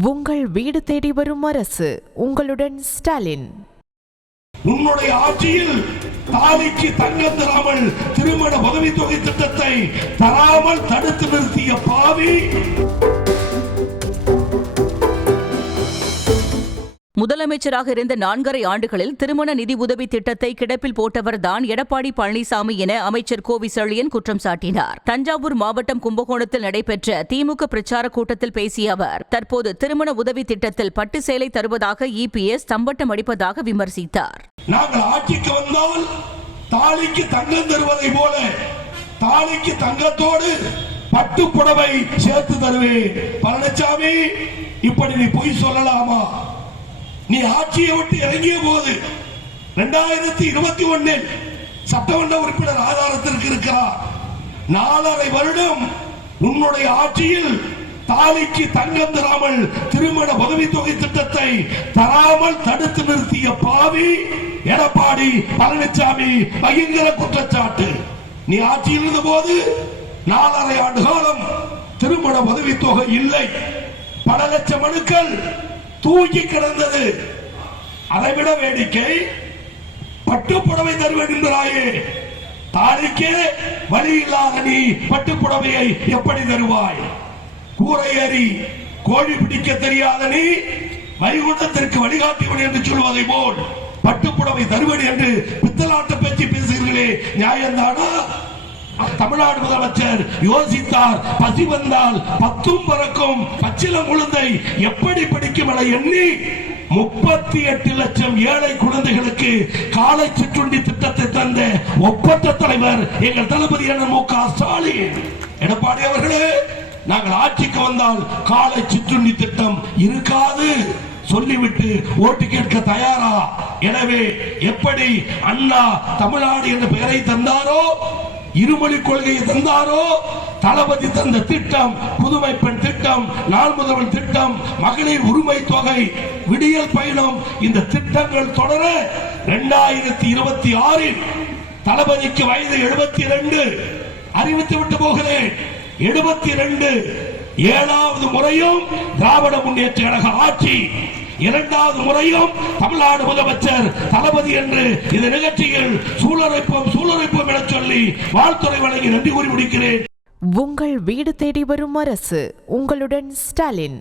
உங்கள் வீடு தேடி வரும் அரசு. உங்களுடன் ஸ்டாலின். உன்னுடைய ஆட்சியில் தாலிக்கு தங்கம் தராமல் திருமண உதவித்தொகை திட்டத்தை தராமல் தடுத்து நிறுத்திய பாவி. முதலமைச்சராக இருந்த 4.5 ஆண்டுகளில் திருமண நிதி உதவி திட்டத்தை கிடப்பில் போட்டவர் தான் எடப்பாடி பழனிசாமி என அமைச்சர் கோவி செழியன் குற்றம் சாட்டினார். தஞ்சாவூர் மாவட்டம் கும்பகோணத்தில் நடைபெற்ற திமுக பிரச்சார கூட்டத்தில் பேசிய அவர், தற்போது திருமண உதவி திட்டத்தில் பட்டு சேலை தருவதாக இபிஎஸ் தம்பட்டம் அடிப்பதாக விமர்சித்தார். நாங்கள் ஆட்சிக்கு வந்தால் தாலிக்கு தங்கம் தருவதை போல தாலிக்கு தங்கத்தோடு பட்டு புடவை சேர்த்து தருவேன். பழனிசாமி, இப்படி நீ பொய் சொல்லலாமா? நீ ஆட்சியை விட்டு இறங்கிய போது 2021 சட்டமன்ற உறுப்பினர் ஆதாரத்திற்கு இருக்கிறார். 4.5 வருடம் உன்னுடைய ஆட்சியில் தாலிக்கு தங்கம் தராமல் திருமண உதவித்தொகை திட்டத்தை தராமல் தடுத்து நிறுத்திய பாவி எடப்பாடி பழனிசாமி. பயங்கர குற்றச்சாட்டு. நீ ஆட்சியில் இருந்த போது 4.5 ஆண்டு காலம் திருமண உதவித்தொகை இல்லை. பல லட்சம் மனுக்கள் தூக்கி கிடந்தது. அதைவிட வேடிக்கை, பட்டுப்புடவை தருவேன் என்கிறாயே, தாலிக்கே வழி இல்லாத நீ பட்டுப்புடவையை எப்படி தருவாய்? கூரை ஏறி கோழி பிடிக்க தெரியாத நீ வைகுண்டத்திற்கு வழிகாட்டுவன் என்று சொல்வதை போல் பட்டுப்புடவை தருவேன் என்று பித்தலாட்ட பேச்சு பேசுகிறீர்களே, நியாயம்தானா? தமிழ்நாடு முதலமைச்சர் யோசித்தார். பசி வந்தால் 10 பறக்கும் பச்சிலம் குழந்தை எப்படி படிக்கும் என எண்ணி 38 லட்சம் ஏழை குழந்தைகளுக்கு காலை சிற்றுண்டி திட்டத்தை தந்த ஒப்பற்ற தலைவர் எங்கள் தளபதி மு.க. ஸ்டாலின். எடப்பாடி அவர்களே, நாங்கள் ஆட்சிக்கு வந்தால் காலை சிற்றுண்டி திட்டம் இருக்காது சொல்லிவிட்டு ஓட்டு கேட்க தயாரா? எனவே எப்படி அண்ணா தமிழ்நாடு என்ற பெயரை தந்தாரோ, இருமொழி கொள்கையை தந்தாரோ, தளபதி தந்த திட்டம், புதுமை பெண் திட்டம், நாள் முதல்வன் திட்டம், மகளிர் உரிமை தொகை, விடியல் பயணம், இந்த திட்டங்கள் தொடர 2026 தளபதிக்கு வயது 72 அறிவித்து விட்டு போகிறேன். 72 7வது முறையும் திராவிட முன்னேற்ற கழக ஆட்சி, 2வது முறையும் தமிழ்நாடு முதலமைச்சர் தளபதி என்று இந்த நிகழ்ச்சியில் சூழலைப்போம் என சொல்லி வாழ்த்துறை வழங்கி நன்றி கூறி முடிக்கிறேன். உங்கள் வீடு தேடி வரும் அரசு. உங்களுடன் ஸ்டாலின்.